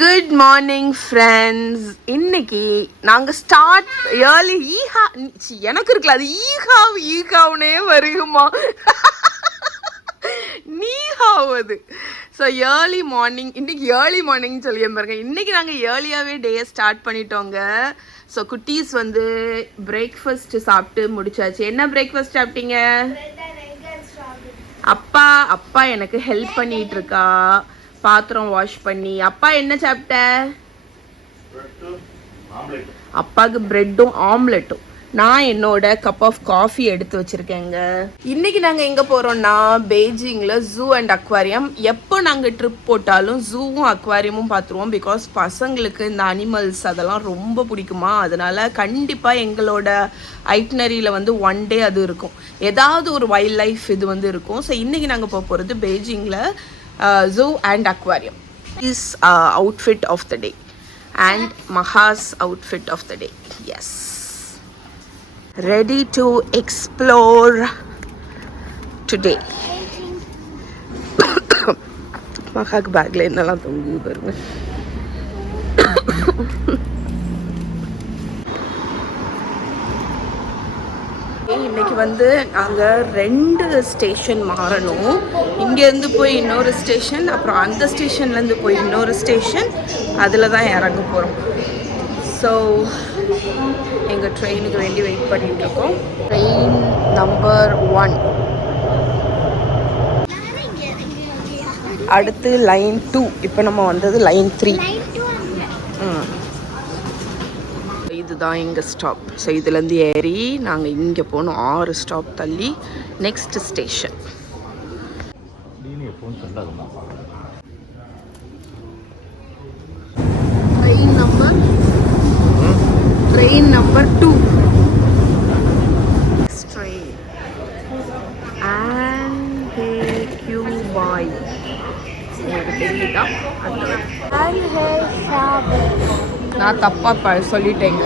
Good morning friends. இன்னைக்கு நாங்கள் start early எனக்கு இருக்குல்ல அது ஈகாவுனே வருகுமா நீஹாவது. ஸோ ஏர்லி மார்னிங் இன்னைக்கு ஏர்லி மார்னிங் சொல்லி பாருங்க. இன்னைக்கு நாங்கள் ஏர்லியாகவே டேயை ஸ்டார்ட் பண்ணிட்டோங்க. ஸோ குட்டீஸ் வந்து பிரேக்ஃபாஸ்ட் சாப்பிட்டு முடிச்சாச்சு. என்ன பிரேக்ஃபாஸ்ட் சாப்பிட்டீங்க? அப்பா எனக்கு ஹெல்ப் பண்ணிட்டு இருக்கா பாத்திரம் வாஷ் பண்ணி. அப்பா என்ன சாப்பிட்ட? அப்பாவுக்கு பிரெட்டும் ஆம்லெட்டும். நான் என்னோட கப் ஆஃப் காஃபி எடுத்து வச்சிருக்கேங்க. இன்னைக்கு நாங்கள் எங்கே போகிறோம்னா பெய்ஜிங்கில் ஜூ அண்ட் அக்வாரியம். எப்போ நாங்கள் ட்ரிப் போட்டாலும் ஜூவும் அக்வாரியமும் பார்த்துருவோம். பிகாஸ் பசங்களுக்கு இந்த அனிமல்ஸ் அதெல்லாம் ரொம்ப பிடிக்குமா. அதனால கண்டிப்பாக எங்களோட ஐட்னரியில் வந்து ஒன் டே அது இருக்கும். ஏதாவது ஒரு வைல்ட் லைஃப் இது வந்து இருக்கும். ஸோ இன்றைக்கி நாங்கள் போக போகிறது பெய்ஜிங்கில் zoo and aquarium. This outfit of the day and Maha's outfit of the day. Yes, ready to explore today. Maha's bag la enna thongu parunga. இன்னைக்கு வந்து நாங்கள் 2 ஸ்டேஷன் மாறணும். இங்கேருந்து போய் இன்னொரு ஸ்டேஷன், அப்புறம் அந்த ஸ்டேஷன்லேருந்து போய் இன்னொரு ஸ்டேஷன், அதில் தான் இறங்க போகிறோம். ஸோ எங்கள் ட்ரெயினுக்கு வேண்டி வெயிட் பண்ணிகிட்ருக்கோம். Train number 1. அடுத்து லைன் 2. இப்போ நம்ம வந்தது லைன் 3. இதுதான் எங்கள் ஸ்டாப். ஸோ இதுலேருந்து ஏறி நாங்கள் இங்கே போகணும். 6 ஸ்டாப் தள்ளி next station. Train number 2. Train ANHEQBY. எனக்கு தெரியுதா? நான் தப்பா சொல்லிட்டேங்க.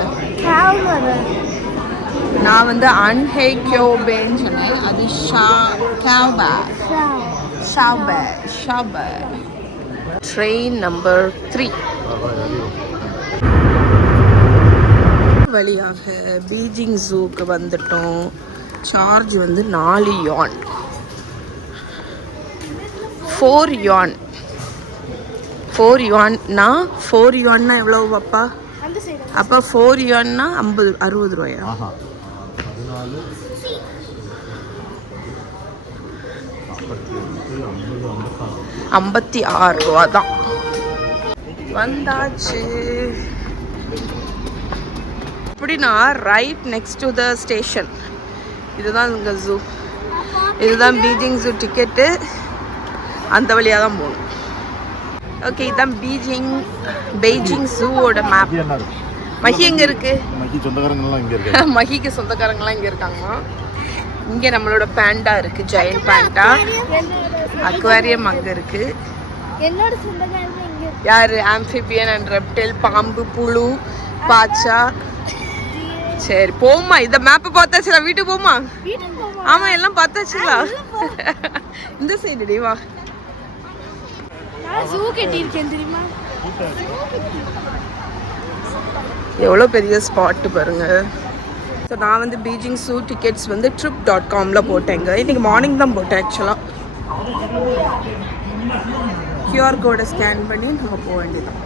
நான் வந்து அன்ஹேக்யோபேன்னு சொன்னேன். அது ஷாபே. ட்ரெயின் நம்பர் 3 வழியாக பீஜிங் ஜூக்கு வந்துட்டோம். சார்ஜ் வந்து 4 yuan. 4 yuan. 4 yuanனா 4 yuanனா எவ்வளவு அப்பா? அப்போ 4 yuanனா 60 ரூபாயா? 56 ரூபா தான். வந்தாச்சு. அப்படின்னா right next to the station. இதுதான் இங்கே ஜூ. இதுதான் பீஜிங் ஜூ டிக்கெட்டு. அந்த வழியாக தான் போகணும். ஓகே, இதுதான் பெய்ஜிங் ஜூவோட மேப். மஹி எங்கே இருக்கு? மஹிக்கு சொந்தக்காரங்களாம் இங்கே இருக்காங்கம்மா. இங்கே நம்மளோட பேண்டா இருக்குது, ஜெயண்ட் பேண்டா. அக்வாரியம் அங்கே இருக்குது. யார்? ஆம்ஃபிபியன் அண்ட் ரெப்டைல், பாம்பு, புழு, பாச்சா. சரி போமா, இந்த மேப்பை பார்த்தாச்சுல, வீட்டுக்கு போமா? ஆமாம், எல்லாம் பார்த்தாச்சுல. இந்த சைடு வா. எவ்வளோ பெரிய ஸ்பாட்டு பாருங்க. ஸோ நான் வந்து பீஜிங் ஜூ டிக்கெட்ஸ் வந்து trip.com போட்டேங்க. இன்றைக்கி மார்னிங் தான் போட்டேன் ஆக்சுவலாக. QR கோடை ஸ்கேன் பண்ணி நம்ம போக வேண்டியதான்.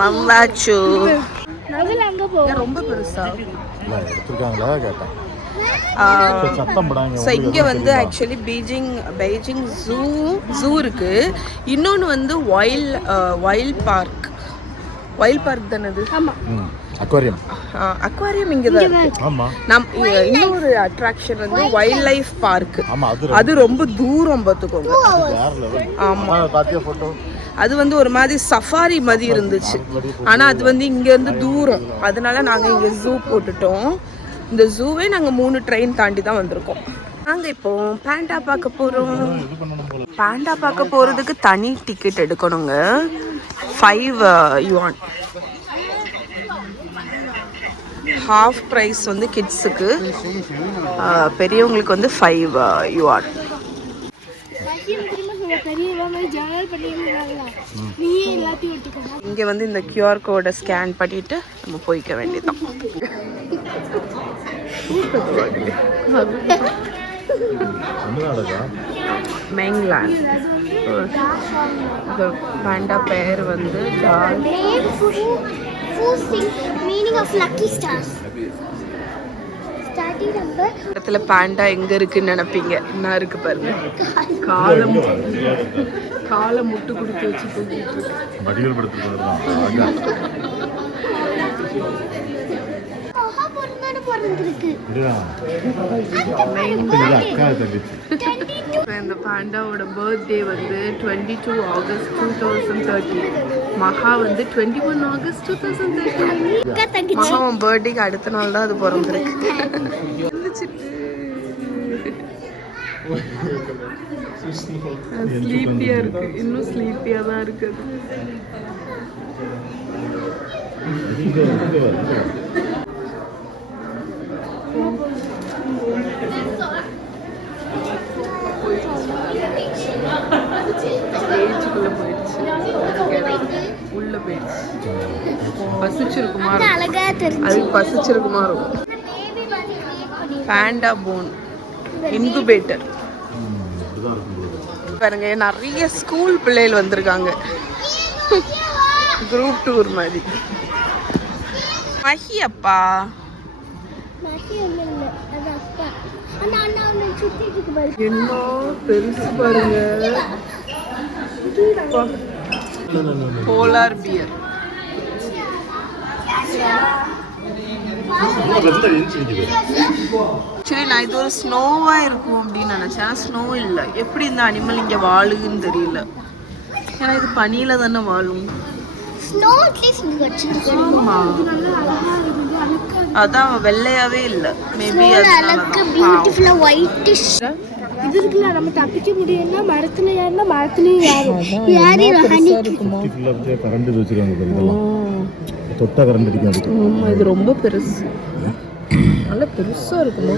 வந்தாச்சு. ரொம்ப பெருசா ஸோ இங்கே வந்து ஆக்சுவலி பெய்ஜிங் ஜூ இருக்கு. இன்னொன்று வந்து வைல்ட் பார்க் தானே அது? அக்வாரியம் இங்கே தான் இருக்கு. இன்னொரு அட்ராக்ஷன் வந்து வைல்ட் லைஃப் பார்க். அது ரொம்ப தூரம் பார்த்துக்கோங்க. ஆமாம், அது வந்து ஒரு மாதிரி சஃபாரி மாதிரி இருந்துச்சு. ஆனால் அது வந்து இங்கேருந்து தூரம். அதனால நாங்கள் இங்கே ஜூ போட்டுட்டோம். இந்த ஜூவே நாங்கள் 3 ட்ரெயின் தாண்டி தான் வந்திருக்கோம். நாங்க இப்போ பாண்டா பார்க்க போறோம். பாண்டா பார்க்க போறதுக்கு தனி டிக்கெட் எடுக்கணுங்க. 5 yuan. ஹாஃப் ப்ரைஸ் வந்து கிட்ஸுக்கு, பெரியவங்களுக்கு வந்து 5 yuan. இங்க வந்து இந்த QR கோடை ஸ்கேன் பண்ணிட்டு நம்ம போய்க்க வேண்டியதான். மெயின்லேண்ட் பாண்டா பேர் வந்து இடத்துல பாண்டா எங்க இருக்குன்னு நினைப்பீங்க. என்ன இருக்கு பாருங்க, காலை முட்டு கொடுத்து வச்சு இந்த பாண்டாவோட பர்த்டே வந்து 22 ஆகஸ்ட் 2013. மகா வந்து 21 ஆகஸ்ட் 2013. மகாவும் பர்த்டேக்கு அடுத்த நாள் தான் அது பிறந்திருக்கு. ஸ்லீப்பியா இருக்கு, இன்னும் ஸ்லீப்பியா தான் இருக்குது. உள்ள போயிடுச்சு. பசிச்சிருக்குமா, அது பசிச்சிருக்குமா இருக்கும். பாண்டா போன் இன்குபேட்டர் பாருங்க, நிறைய ஸ்கூல் பிள்ளைகள் வந்திருக்காங்க. குரூப் டூர் மாதிரி. மஹி அப்பா என்ன பெருசு பாருங்க. Polar bear. சரி, நான் இது ஒரு ஸ்னோவா இருக்கும் அப்படின்னு நினைச்சேன். ஸ்னோ இல்லை. எப்படி இந்த அனிமல் இங்க வாழுதுன்னு தெரியல. ஏன்னா இது பனியில தானே வாழும். அதான் வெள்ளையாவே இல்ல. மேபி பியூட்டிஃபுல்லா ஒயிட்டிஷ் இது இருக்குல. நம்ம தப்பிக்க முடியும்னா மரத்துல ஏறினா மரத்துலயும் ஏறி ஹனி பியூட்டிஃபுல்லா கரண்ட் வச்சிருக்காங்க பாருங்க. தொட்டா கரண்ட் அடிக்கும். இது ரொம்ப பெருசு, நல்ல பெருசா இருக்குமா.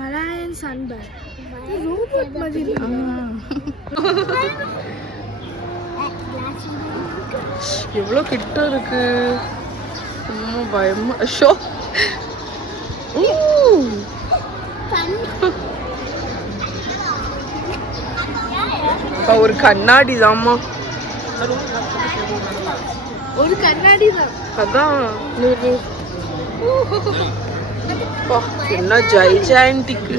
மலாயன் சன்பர் ரோபோட் மாதிரி. எவ்வளோ கிட்ட இருக்கு. பயமா. ஷோ ஒரு கண்ணாடி தாம்மா. ஒரு கண்ணாடி தான். அதான் என்ன ஜைஜாண்டிக்.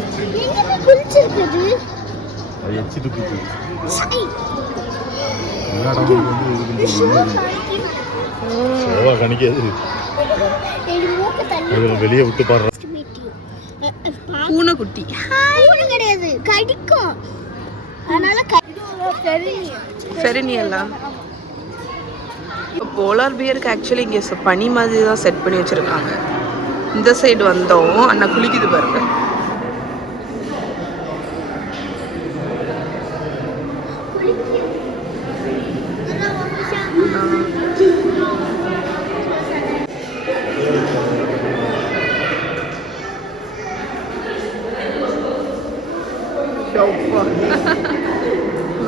வெளியே விட்டு பாரு. பூனைக்குட்டி கிடையாது, கடிக்கும். ஃபெரினியெல்லாம் போலார் பியருக்கு ஆக்சுவலி இங்கே பனி மாதிரி தான் செட் பண்ணி வச்சுருக்காங்க. இந்த சைடு வந்தோம், அண்ணா குளிக்குது பாருங்க.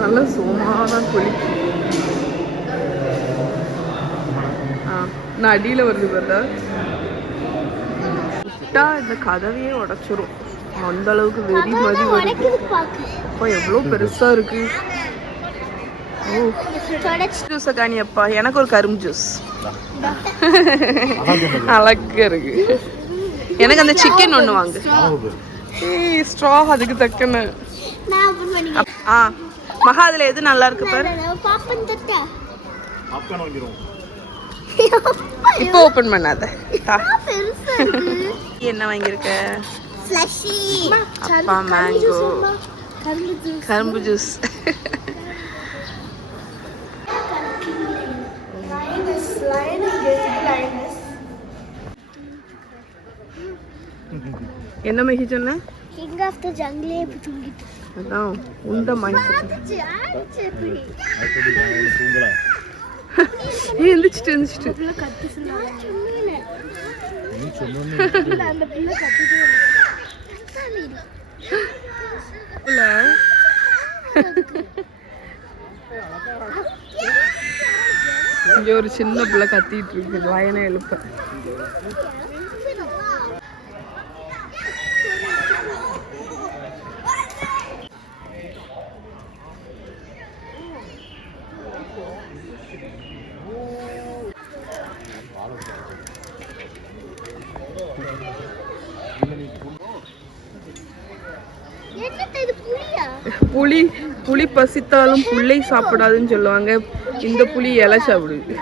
நல்ல சும்மாதான் குளிக்கும். நான் அடியில் வருது பார்த்தா விட்டா இந்த கதவையே உடைச்சிரும். அந்த அளவுக்கு வெறி மாதிரி வருது. அப்பா எவ்வளோ பெருசா இருக்கு. ஓ ஜூஸை காணியப்பா. எனக்கு ஒரு கரும்பு ஜூஸ். அழகா இருக்கு. எனக்கு அந்த சிக்கன் ஒன்று வாங்க. ஸ்ட்ரா அதுக்கு தக்கன. மகா அதுல எது நல்லா இருக்கு பாரு. இப்போ ஓபன் பண்ணாத. என்ன வாங்கியிருக்க? அப்பா மேங்கோ கரும்பு ஜூஸ். என்ன மகி சொன்ன? கிங் ஆஃப் தி ஜங்கிளே இப்ப தூங்கிட்டு. அதான் உண்ட மைண்ட். ஆச்சு எப்படி? எந்திரிச்சிட்டு புள்ள கத்தி சொன்னாங்க. நீ சொன்னே. அந்த புள்ள கத்திட்டே இருக்கு. புள்ள இங்க ஒரு சின்ன புள்ள கத்திட்டு இருக்கு லயனை எழுப்ப. புலி பசித்தாலும் புள்ளை சாப்பிடாதுன்னு சொல்லுவாங்க. இந்த புலி இலை சாப்பிடுது.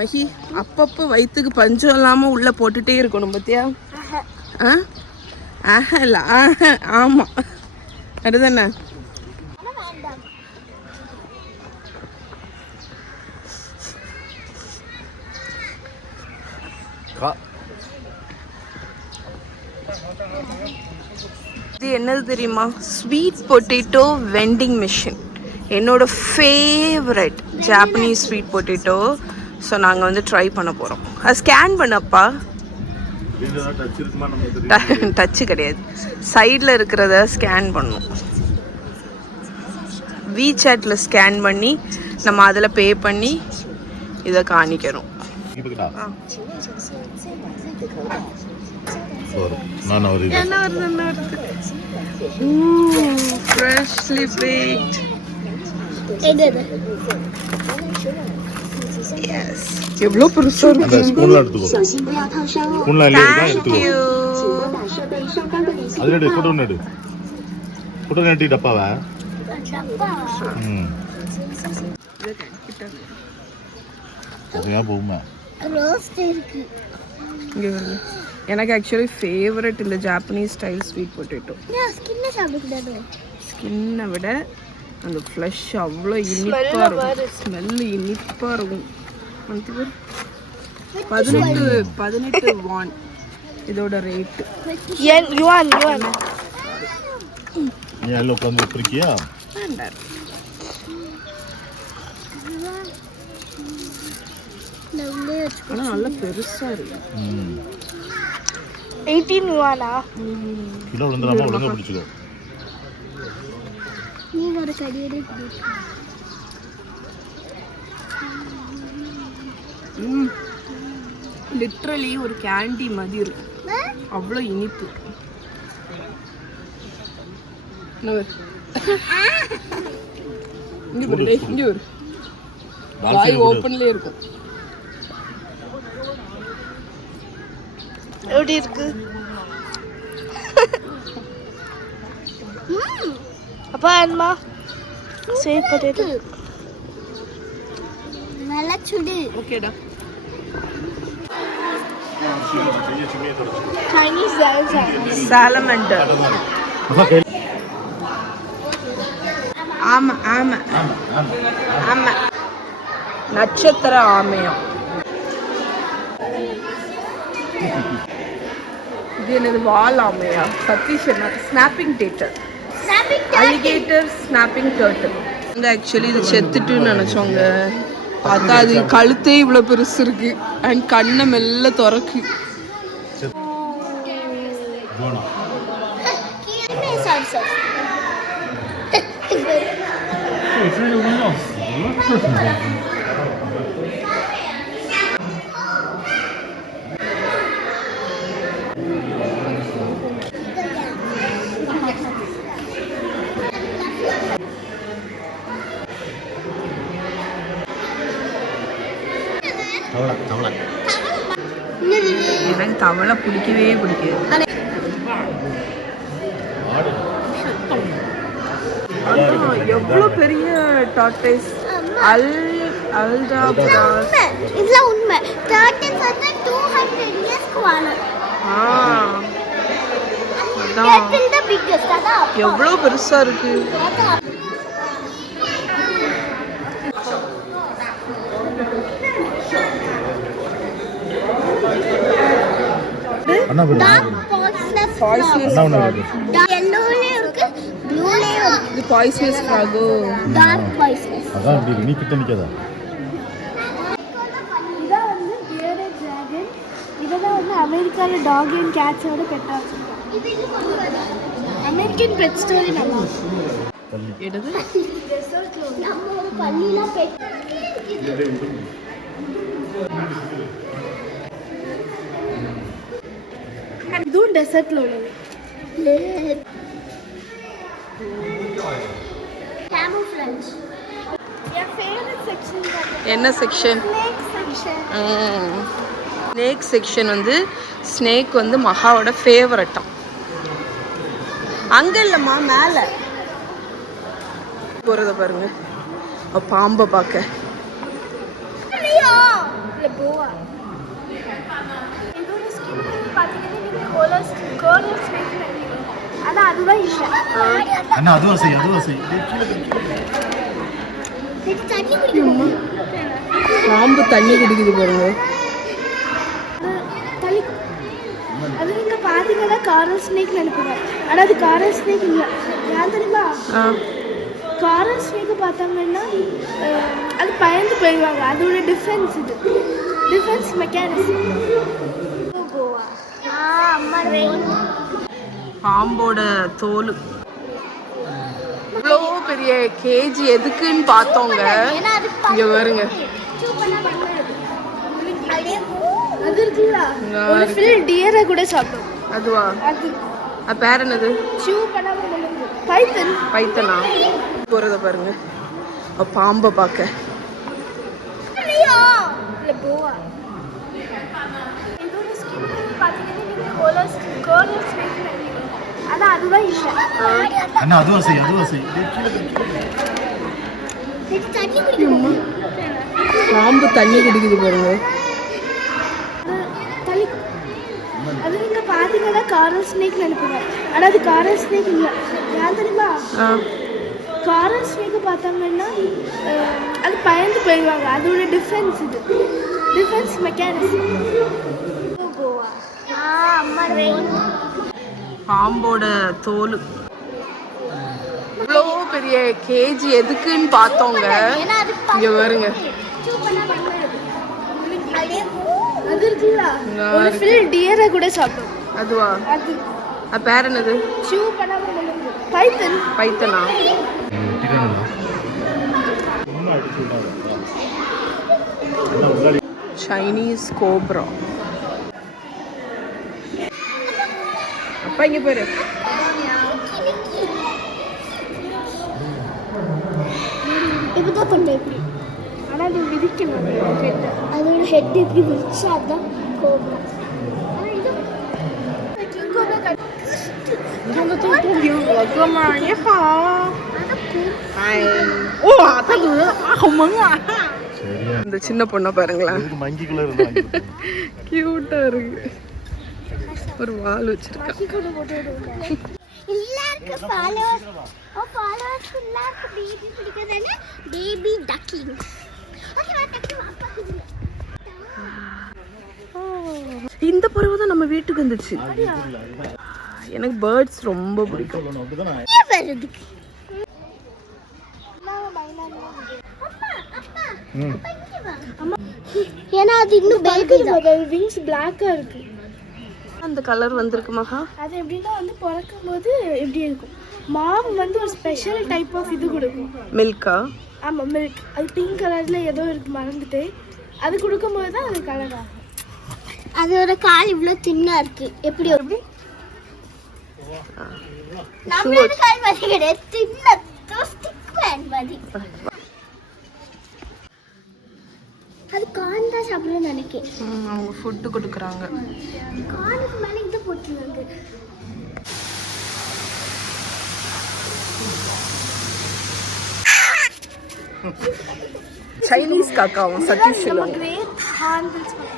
மகி அப்பப்போ வயிற்றுக்கு பஞ்சம் இல்லாமல் உள்ளே போட்டுட்டே இருக்கணும் பார்த்தியா? இல்லை ஆமாம் அதுதானே. இது என்னது தெரியுமா? Sweet potato vending machine. என்னோட favourite Japanese sweet potato. So நாங்கள் வந்து ட்ரை பண்ண போகிறோம். அது ஸ்கேன் பண்ணப்பா. டச்சு கிடையாது, சைடில் இருக்கிறத ஸ்கேன் பண்ணணும். விசாட்டில் ஸ்கேன் பண்ணி நம்ம அதில் பே பண்ணி இதை காணிக்கணும். Freshly baked. Yes. எவ்வளோ பெருசா இருக்கு. ஸ்பூன்ல எடுத்துக்கோ. ஸ்பூன்ல இல்ல எடுத்துக்கோ. அதுல எடு போட்டு நடு. போட்டு நட்டி டப்பாவா? போகுமா? ரோஸ்ட் இருக்கு. எனக்கு ஆக்சுவலி ஃபேவரட் இந்த ஜாப்பனீஸ் ஸ்டைல் ஸ்வீட் பொட்டேட்டோ. ஸ்கின்னை சாப்பிடக்கூடாது. ஸ்கின்னை விட அந்த ஃப்ளஷ் அவ்வளோ இனிப்பாக இருக்கும். ஸ்மெல்லு இனிப்பாக இருக்கும். 18 வான் இதோட ரேட்டு. யுவான் நீ எல்லாம் உட்காந்து வச்சிருக்கியா? ஆனால் நல்லா பெருசாக இருக்கு. 18 யுவானா? கிலோ விழுந்துடாம ஒழுங்கா பிடிச்சிக்கோ. நீ ஒரு கடியடே பிடிச்சு. லிட்ரலி ஒரு கேண்டி மாதிரி இருக்கு. அவ்வளோ இனிப்பு. இங்கே ஒரு வாய் ஓப்பன்லேயே இருக்கும். எப்படி இருக்கு? அப்பா அம்மா ஸ்வீட் பொட்டேட்டோ நல்லா சுடு. ஓகேடா. Chinese salamander. ஆமா ஆமா ஆமா நட்சத்திர ஆமையம். இது என்னது? வால் ஆமையா? சதீஷ் என்ன? Snapping theatre. Alligator snapping turtle. வந்து ஆக்சுவலி இது செத்துட்டுன்னு நினச்சோங்க. பார்த்தா அது கழுத்தே இவ்வளோ பெருசு இருக்கு அண்ட் கண்ணை மெல்ல திறக்கு. எனக்கு தவளை பிடிக்கவே பிடிக்காது. எவ்வளோ பெரிய டார்டைஸ். அல்டாப்ராஸ். இதெல்லாம் உண்மை. டார்டைஸ் வந்து 200 இயர்ஸ்க்கு வாழும். எவ்வளோ பெருசா இருக்கு. அண்ணா பேரு பாய்சனஸ் அண்ணா ஃப்ராக். yellowலயே இருக்கு ப்ளூலயே இருக்கு இது பாய்சனஸ் ஃப்ராகோ. Dark poisonous. அதான் இப்படி இருக்கு. நீ கிட்ட நிக்காதா? இதான் வந்து bearded dragon. இதெல்லாம் வந்து அமெரிக்கால டாக் அண்ட் கேட்ஸோட பெட்டா வச்சிருக்காங்க. அமெரிக்கன் பெட் ஸ்டோரி நல்லா எடுது. நம்ம ஒரு பள்ளியில பெட் இதுவும் டெசர்ட்ல உள்ளது. Camouflage. என் ஃபேவரட் செக்ஷன் என்ன section? Snake section. Snake section வந்து ஸ்னேக் வந்து மகாவோட ஃபேவரட்டாம். அங்க இல்லம்மா, மேலே போறத பாருங்க. பாம்பை பார்க்க. இல்ல போவா. இதோட ஸ்கின் பாத்தீங்கன்னா நீங்க கோலர் ஸ்னேக் நினைக்கிறீங்க. ஆனா அதுதான் இல்ல. அண்ணா அதுவும் செய், அதுவும் செய். இது தண்ணி குடிக்குமா? பாம்பு தண்ணி குடிக்குது பாருங்க. அது நீங்க பாத்தீங்கன்னா காரல் ஸ்னேக் நினைப்பீங்க. ஆனா அது காரல் ஸ்னேக் இல்ல. ஏன் தெரியுமா? காரல் ஸ்னேக் பார்த்தாங்கன்னா அது பயந்து போயிடுவாங்க. அதோட டிஃபென்ஸ் இது. Defence mechanism. கோவா. அம்மா ரெயின். பாம்போட தோல் இவ்வளோ பெரிய கேஜி எதுக்குன்னு பார்த்தோங்க. இங்க பாருங்க. அது இருக்குல்ல, ஒரு ஃபில் டியரை கூட சாப்பிடும். அதுவா? அது பேர் என்னது? ஷூ பண்ணாம விழுந்து. பைத்தன். பைத்தனா? போறத பாருங்க. பாம்பை பார்க்க. இல்ல போவா. இதோட ஸ்கின் பாத்தீங்கன்னா நீங்க கோலர் ஸ்னேக் நினைக்கிறீங்க. ஆனா அதுதான் இல்ல. அண்ணா அதுவும் செய், அதுவும் செய். இது தண்ணி குடிக்குமா? பாம்பு தண்ணி குடிக்குது பாருங்க. அது நீங்க பாத்தீங்கன்னா காரல் ஸ்னேக் நினைப்பீங்க. ஆனா அது காரல் ஸ்னேக் இல்ல. ஏன் தெரியுமா? காரல் ஸ்னேக் பார்த்தாங்கன்னா அது பயந்து போயிடுவாங்க. அதோட டிஃபென்ஸ் இது. Defence mechanism. கோவா. அம்மா ரெயின். பாம்போட தோல் இவ்வளோ பெரிய கேஜி எதுக்குன்னு பார்த்தோங்க. இங்க பாருங்க. அது இருக்குல்ல, ஒரு ஃபில் டியரை கூட சாப்பிடும். அதுவா? அது பேர் என்னது? ஷூ பண்ணாம விழுந்து. பைத்தன். பைத்தனா? Chinese cobra. அப்பா இங்க பாரு. இப்பதான் பண்ண இப்படி. ஆனா அது விதிக்கணும். அதோட ஹெட் இப்படி விரிச்சு அதான் கோபுரா. இந்த சின்ன பொண்ணை பாருங்களேன். மங்கிக்குள்ள இருந்தாங்க. கியூட்டா இருக்கு. ஒரு வால் வச்சிருக்கா. எல்லாருக்கும் ஃபாலோவர்ஸ் எல்லாருக்கும் பேபி பிடிக்கிறதானே பேபி டக்கிங். ஓகேவா? டக்கிங் அப்பாக்கு இல்ல. இந்த பறவை தான் நம்ம வீட்டுக்கு வந்துச்சு. எனக்கு பேர்ட்ஸ் ரொம்ப பிடிக்கும். வருதுக்கு ஏன்னா அது இன்னும் பேபி தான். விங்ஸ் பிளாக்கா இருக்கு. அந்த கலர் வந்திருக்கு மகா. அது எப்படின்னா வந்து பிறக்கும் போது எப்படி இருக்கும், மாம் வந்து ஒரு ஸ்பெஷல் டைப் ஆஃப் இது கொடுக்கும். மில்கா? ஆமாம், மில்க். அது பிங்க் கலரில் ஏதோ இருக்கு, மறந்துட்டு. அது கொடுக்கும்போது தான் அது கலர் ஆகும். அதோட கால் இவ்வளோ தின்னா இருக்கு. எப்படி எப்படி நம்மளோட கால் மாதிரி கிடையாது, தின்ன மாதிரி. அது கான் தான் சாப்பிடுன்னு நினைக்கிறேன். அவங்க ஃபுட்டு கொடுக்குறாங்க. கானுக்கு மேலே இது போட்டுருவாங்க. சைனீஸ் காக்காவும் சதீஷ் சொல்லுவாங்க.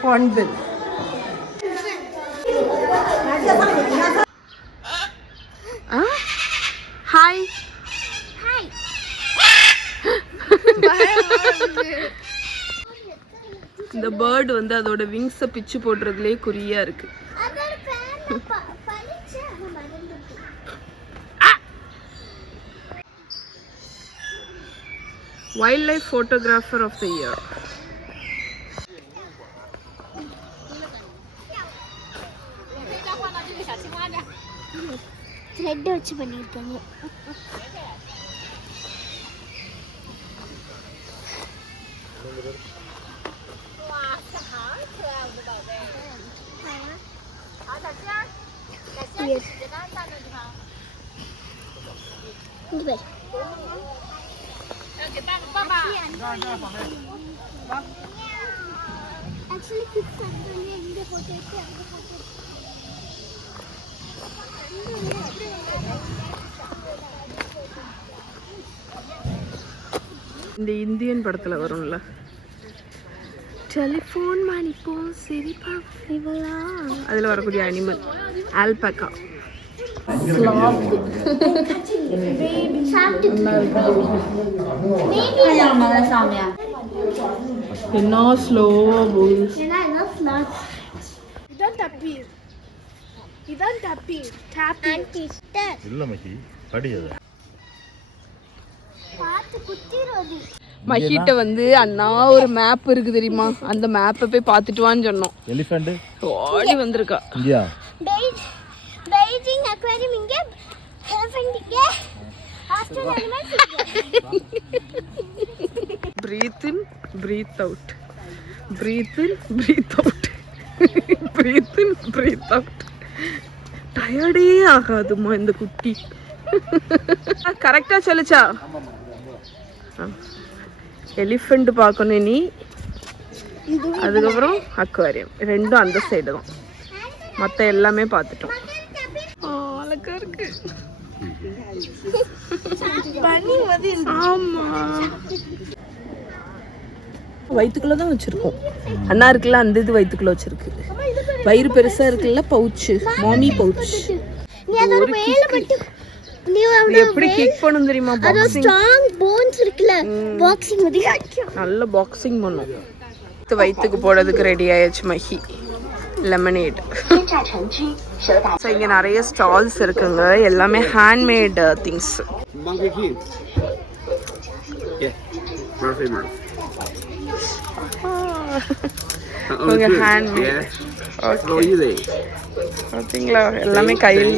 ஹார்ன்பில். ஹாய். இந்த பேர்டு வந்து அதோட விங்ஸை பிச்சு போடுறதுலேயே குறியா இருக்கு. Wild life photographer of the year. Thread வச்சு பண்ணியிருக்காங்க. Actually, kids are doing the photo. இந்த இந்தியன் படத்துல வரும்ல, டெலிஃபோன் மணிப்போ சிரிப்பா இவளா, அதுல வரக்கூடிய அனிமல் ஆல்பகா. என்ன ஸ்லோவா போகுது. இதான் தப்பி. இல்ல மகி படியது. மஹிட்ட வந்து அண்ணா ஒரு மேப் இருக்கு தெரியுமா, அந்த மேப்பை போய் பார்த்துட்டு வான்னு சொன்னோம். எலிஃபண்ட் ஓடி வந்திருக்கா. இந்தியா பெய்ஜிங் அக்வாரியம் இங்க, எலிஃபண்ட் இங்க, ஆஸ்திரேலியா அனிமல்ஸ் இங்க. Breathe in, breathe out. Breathe in, breathe out. Breathe in, breathe out. டயர்டே ஆகாதுமா இந்த குட்டி. கரெக்டா சொல்லுச்சா? எலிஃபண்ட் பார்க்கணும் நீ, அதுக்கப்புறம் அக்வாரியம், ரெண்டும் அந்த சைடு தான். மற்ற எல்லாமே பார்த்துட்டோம். அழகா இருக்கு. ஆமா, வயிற்றுக்குள்ள தான் வச்சிருக்கோம். அண்ணா இருக்குல்ல, அந்த இது வயிற்றுக்குள்ள வச்சிருக்கு. வயிறு பெருசா இருக்குல்ல, பவுச்சு, மாமி பவுச். எப்படி கிக் பண்ணும் தெரியுமா? ஸ்ட்ராங் போன்ஸ் இருக்குல, பாக்ஸிங் மாதிரி நல்ல பாக்ஸிங் பண்ணும். வயிற்றுக்கு போடுறதுக்கு ரெடி ஆயிடுச்சு மஹி. லெமனேட். ஸோ இங்கே நிறைய ஸ்டால்ஸ் இருக்குங்க, எல்லாமே ஹேண்ட்மேட் திங்ஸ். ஹேண்ட்மேட். பார்த்தீங்களா, எல்லாமே கையில்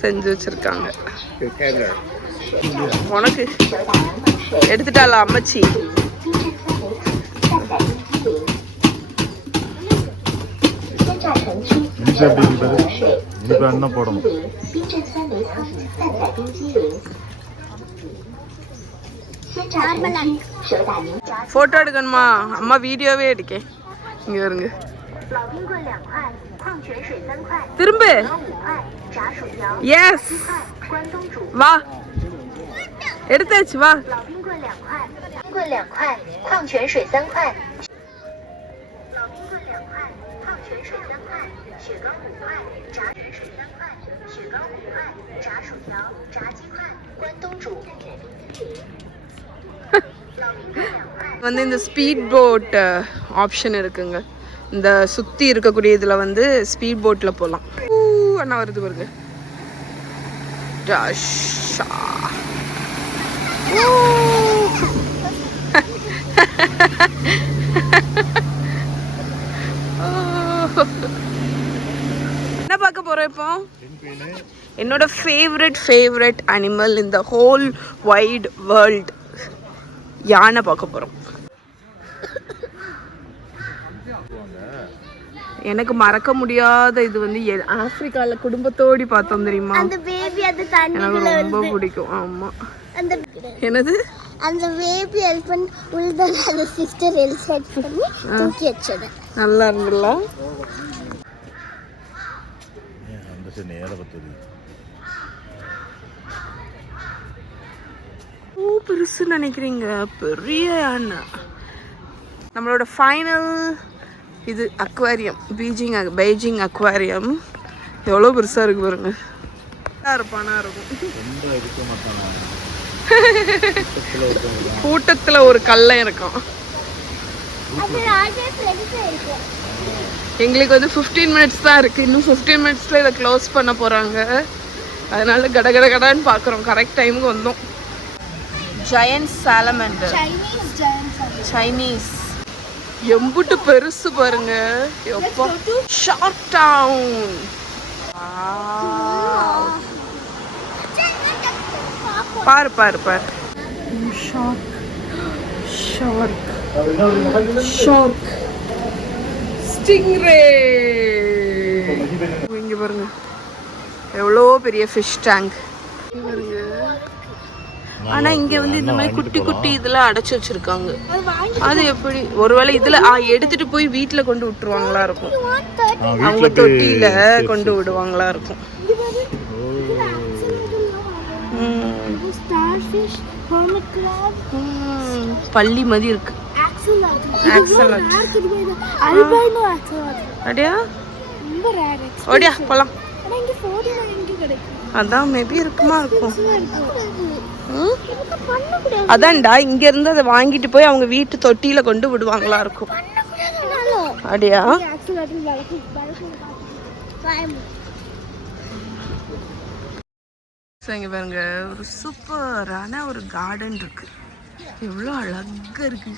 செஞ்சு வச்சிருக்காங்க. உனக்கு எடுத்துட்டாளா அம்மச்சி? என்ன போடணும்? போட்டோ எடுக்கணுமா? அம்மா வீடியோவே எடுக்கேன். இங்க வருங்க, திரும்ப. எஸ், வா, எடுத்தாச்சு, வா. வந்து இந்த ஸ்பீட் போட் ஆப்ஷன் இருக்குங்க. இந்த சுற்றி இருக்கக்கூடிய இதில் வந்து ஸ்பீட் போட்டில் போகலாம். அண்ணா வருது பாருங்க. என்ன பார்க்க போகிறோம் இப்போ? என்னோட ஃபேவரட் அனிமல் இந்த ஹோல் வைட் வேர்ல்ட், யானை பார்க்க போகிறோம். எனக்கு மறக்க முடியாத இது வந்து ஆப்பிரிக்கால குடும்பத்தோடி பார்த்தோம் தெரியுமா? எனக்கு ரொம்ப பிடிக்கும். ஆமா, என்னது அந்த பேபி எலிஃபண்ட் உள்ள அந்த சிஸ்டர் எலிஃபண்ட் பண்ணி தூக்கி வச்சது நல்லா இருந்துல்ல. பெருசு நினைக்கிறீங்க? பெரிய யானை. நம்மளோட ஃபைனல் இது அக்வாரியம், பெய்ஜிங் அக்வாரியம். எவ்வளோ பெருசாக இருக்கு பாருங்க. இருப்பானா இருக்கும். கூட்டத்துல ஒரு கல்லம் இருக்கும். எங்களுக்கு வந்து 15 மினிட்ஸ் தான் இருக்கு. இன்னும் 15 மினிட்ஸ்ல இதை க்ளோஸ் பண்ண போறாங்க. அதனால கடன்னு பாக்குறோம். கரெக்ட் டைமுக்கு வந்தோம். Giant salamander, Chinese. எம்புட்டு பெருசு பாருங்க. Shark down. பாரு பாரு பாரு. Shark shark shark stingray. இங்க பாருங்க எவ்வளோ பெரிய ஃபிஷ் டேங்க் பாருங்க. ஆனா இங்க வந்து இந்த மாதிரி குட்டி குட்டி இதெல்லாம் அடைச்சு வச்சிருக்காங்க. அது எப்படி ஒருவேளை இதுல எடுத்துட்டு போய் வீட்டுல கொண்டு விட்டுருவாங்களா இருக்கும். அவங்க தொட்டியில கொண்டு விடுவாங்களா இருக்கும். பள்ளி மாதிரி இருக்கு. அப்படியா ஓடியா போலாம். அதான் மேபி இருக்குமா இருக்கும். அதான்டா இங்க இருந்து அதை வாங்கிட்டு போய் அவங்க வீட்டு தொட்டியில கொண்டு விடுவாங்களா இருக்கும். அப்படியா இங்க பாருங்க ஒரு சூப்பரான ஒரு கார்டன் இருக்கு. எவ்வளோ அழகா இருக்கு.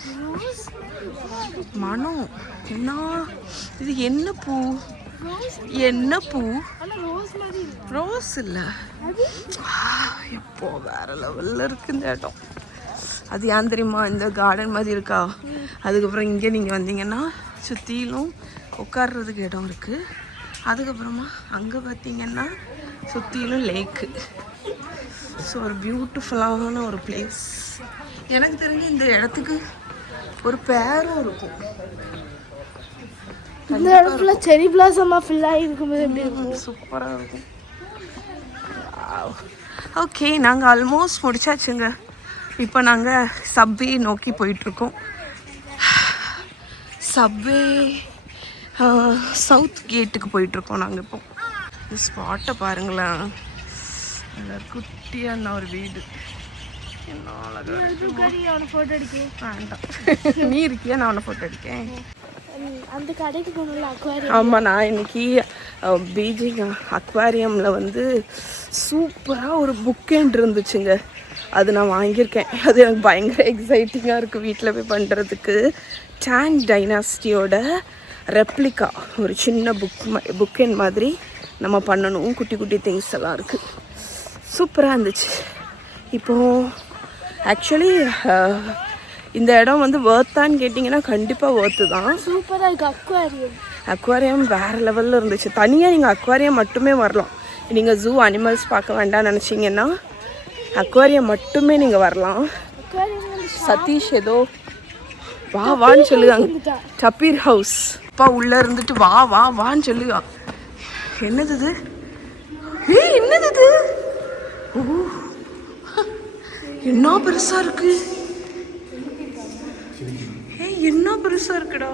மனம் என்ன இது? என்ன பூ? என்ன பூ? ரோஸ் இல்ல. எப்போ வேற லெவல்ல இருக்கு இந்த இடம். அது ஏன் தெரியுமா? இந்த கார்டன் மாதிரி இருக்கா. அதுக்கப்புறம் இங்கே நீங்கள் வந்தீங்கன்னா சுற்றிலும் உட்கார்றதுக்கு இடம் இருக்கு. அதுக்கப்புறமா அங்கே பார்த்தீங்கன்னா சுற்றிலும் லேக்கு. ஸோ ஒரு பியூட்டிஃபுல்லான ஒரு பிளேஸ். எனக்கு தெரிஞ்சு இந்த இடத்துக்கு ஒரு பேரும் இருக்கும். இந்த இடத்துல செரி பிளாசமா ஃபில் ஆகிருக்கும்போது எப்படி இருக்கும்? சூப்பராக இருக்கும். ஓகே, நாங்கள் ஆல்மோஸ்ட் முடிச்சாச்சுங்க. இப்போ நாங்கள் சப்வே நோக்கி போயிட்டுருக்கோம். சப்வே சவுத் கேட்டுக்கு போயிட்டுருக்கோம் நாங்கள். இப்போ இந்த ஸ்பாட்டை பாருங்களேன். அதில் குட்டியான ஒரு வீடு. என்ன அழகாக ஃபோட்டோ எடுக்க வேண்டாம். நீ இருக்கியா? நான் உன்னை ஃபோட்டோ எடுக்கேன். அந்த கடைக்கு போகணும்ல அக்வாரியம். ஆமாம், நான் இன்னைக்கு பீஜிங் அக்வாரியமில் வந்து சூப்பராக ஒரு புக்கேண்ட் இருந்துச்சுங்க. அது நான் வாங்கியிருக்கேன். அது எனக்கு பயங்கர எக்ஸைட்டிங்காக இருக்குது வீட்டில் போய் பண்ணுறதுக்கு. டாங் டைனாஸ்டியோட ரெப்ளிகா ஒரு சின்ன புக்கேண்ட் மாதிரி நம்ம பண்ணணும். குட்டி குட்டி திங்ஸ் எல்லாம் இருக்குது. சூப்பராக இருந்துச்சு. இப்போது ஆக்சுவலி இந்த இடம் வந்து ஒர்த்தான்னு கேட்டிங்கன்னா கண்டிப்பாக ஒர்த்து தான். சூப்பராக இருக்குது அக்வாரியம். அக்வாரியம் வேறு லெவலில் இருந்துச்சு. தனியாக நீங்கள் அக்வாரியம் மட்டுமே வரலாம். நீங்கள் ஜூ அனிமல்ஸ் பார்க்க வேண்டாம்னு நினச்சிங்கன்னா அக்வாரியம் மட்டுமே நீங்கள் வரலாம். சதீஷ் ஏதோ வான்னு சொல்லுவாங்க. டப்பீர் ஹவுஸ் அப்பா உள்ளே இருந்துட்டு வான்னு சொல்லுவா. என்னது இது? என்னது இது? ஓ, என்ன பெருசா இருக்கு. என்ன பெருசா இருக்குடா.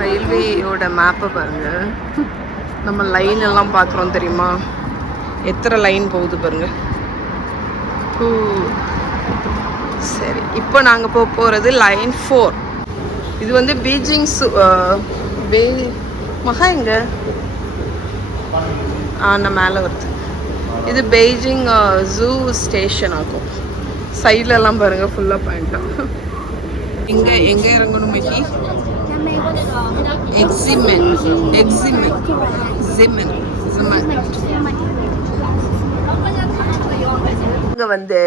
ரயில்வேயோட மேப்பை பாருங்க. நம்ம லைன் எல்லாம் பார்க்குறோம் தெரியுமா? எத்தனை லைன் போகுது பாருங்க. சரி, இப்போ நாங்கள் போகிறது லைன் 4. இது வந்து பீஜிங் மகா எங்க நான் மேலே வருது. இது பெய்ஜிங் ஜூ ஸ்டேஷன் ஆகும். சைட்லலாம் பாருங்கள் ஃபுல்லாக பாயிண்ட்டாக. எங்கே இறங்கணும் மிகி? இங்கே வந்து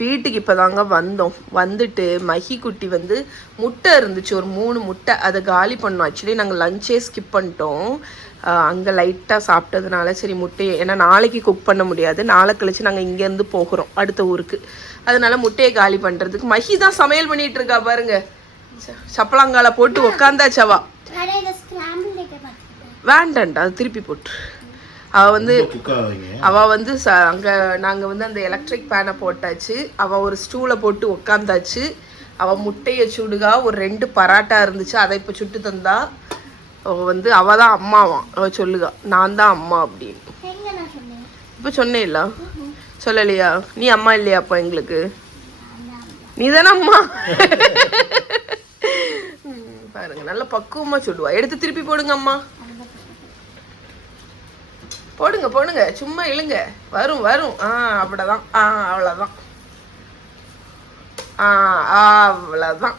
வீட்டுக்கு இப்போ தாங்க வந்தோம். வந்துட்டு மஹி குட்டி வந்து முட்டை இருந்துச்சு, ஒரு 3 முட்டை. அதை காலி பண்ணோம். ஆக்சுவலி நாங்கள் லஞ்சே ஸ்கிப் பண்ணிட்டோம். அங்கே லைட்டாக சாப்பிட்டதுனால சரி முட்டையை, ஏன்னா நாளைக்கு குக் பண்ண முடியாது. நாளை கழிச்சு நாங்கள் இங்கேருந்து போகிறோம் அடுத்த ஊருக்கு. அதனால முட்டையை காலி பண்ணுறதுக்கு மஹி தான் சமையல் பண்ணிட்டு இருக்கா பாருங்க. சப்பளங்கால போட்டு உக்காந்தாச்சவா. வேண்டாண்டா, அது திருப்பி போட்டு. அவள் வந்து அங்கே நாங்கள் வந்து அந்த எலக்ட்ரிக் பேனை போட்டாச்சு. அவள் ஒரு ஸ்டூலை போட்டு உக்காந்தாச்சு. அவள் முட்டையை சுடுகா. ஒரு 2 பராட்டா இருந்துச்சு, அதை இப்போ சுட்டு தந்தா. அவள் வந்து அவள் தான் அம்மாவான். அவள் சொல்லுகா நான் தான் அம்மா அப்படின்னு. இப்போ சொன்னே இல்லை, சொல்லலையா? நீ அம்மா இல்லையா அப்போ எங்களுக்கு? நீதானே அம்மா. பாருங்க நல்ல பக்குவமா சொல்லுவா. எடுத்து திருப்பி போடுங்க அம்மா. போடுங்க போடுங்க, சும்மா இழுங்க, வரும் வரும். அப்படிதான். அவ்வளோதான். அவ்வளோதான்.